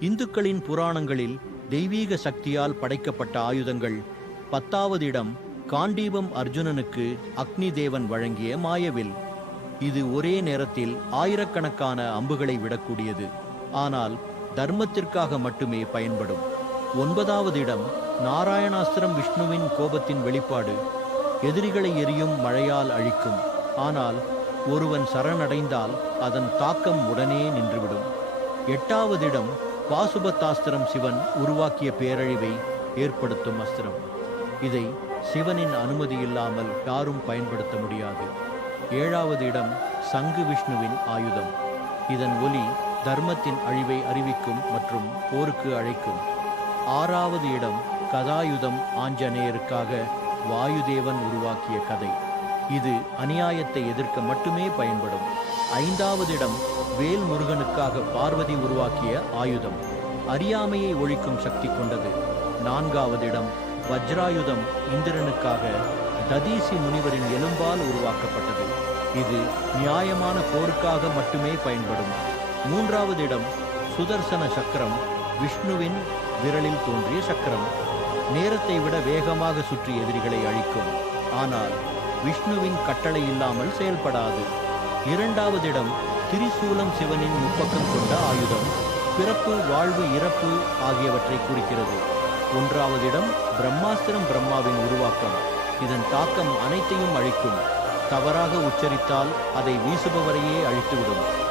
இந்துக்களின் புராணங்களில் தெய்வீக சக்தியால் படைக்கப்பட்ட ஆயுதங்கள் பத்தாவது இடம் காண்டீபம் அர்ஜுனனுக்கு அக்னி தேவன் வழங்கிய மாயவில். இது ஒரே நேரத்தில் ஆயிரக்கணக்கான அம்புகளை விடக்கூடியது. ஆனால் தர்மத்திற்காக மட்டுமே பயன்படும். ஒன்பதாவது இடம் நாராயணாஸ்திரம் விஷ்ணுவின் கோபத்தின் வெளிப்பாடு. எதிரிகளை எரியும் மழையால் அழிக்கும். ஆனால் ஒருவன் சரணடைந்தால் அதன் தாக்கம் உடனே நின்றுவிடும். எட்டாவது இடம் பாசுபத்தாஸ்திரம் சிவன் உருவாக்கிய பேரழிவை ஏற்படுத்தும் அஸ்திரம். இதை சிவனின் அனுமதி இல்லாமல் யாரும் பயன்படுத்த முடியாது. ஏழாவது இடம் சங்கு விஷ்ணுவின் ஆயுதம். இதன் ஒலி தர்மத்தின் அழிவை அறிவிக்கும் மற்றும் போருக்கு அழைக்கும். ஆறாவது இடம் கதாயுதம் ஆஞ்சநேயருக்காக வாயுதேவன் உருவாக்கிய கதை. இது அநியாயத்தை எதிர்க்க மட்டுமே பயன்படும். ஐந்தாவது இடம் வேல் முருகனுக்காக பார்வதி உருவாக்கிய ஆயுதம். அறியாமையை ஒழிக்கும் சக்தி கொண்டது. நான்காவது இடம் வஜ்ராயுதம் இந்திரனுக்காக ததீசி முனிவரின் எலும்பால் உருவாக்கப்பட்டது. இது நியாயமான போருக்காக மட்டுமே பயன்படும். மூன்றாவது இடம் சுதர்சன சக்கரம் விஷ்ணுவின் விரலில் தோன்றிய சக்கரம். நேரத்தை விட வேகமாக சுற்றி எதிரிகளை அழிக்கும். ஆனால் விஷ்ணுவின் கட்டளை இல்லாமல் செயல்படாது. இரண்டாவது இடம் திரிசூலம் சிவனின் முப்பக்கம் கொண்ட ஆயுதம் பிறப்பு வாழ்வு இறப்பு ஆகியவற்றை குறிக்கிறது. ஒன்றாவது இடம் பிரம்மாஸ்திரம் பிரம்மாவின் உருவாக்கம். இதன் தாக்கம் அனைத்தையும் அழிக்கும். தவறாக உச்சரித்தால் அதை வீசுபவரையே அழித்துவிடும்.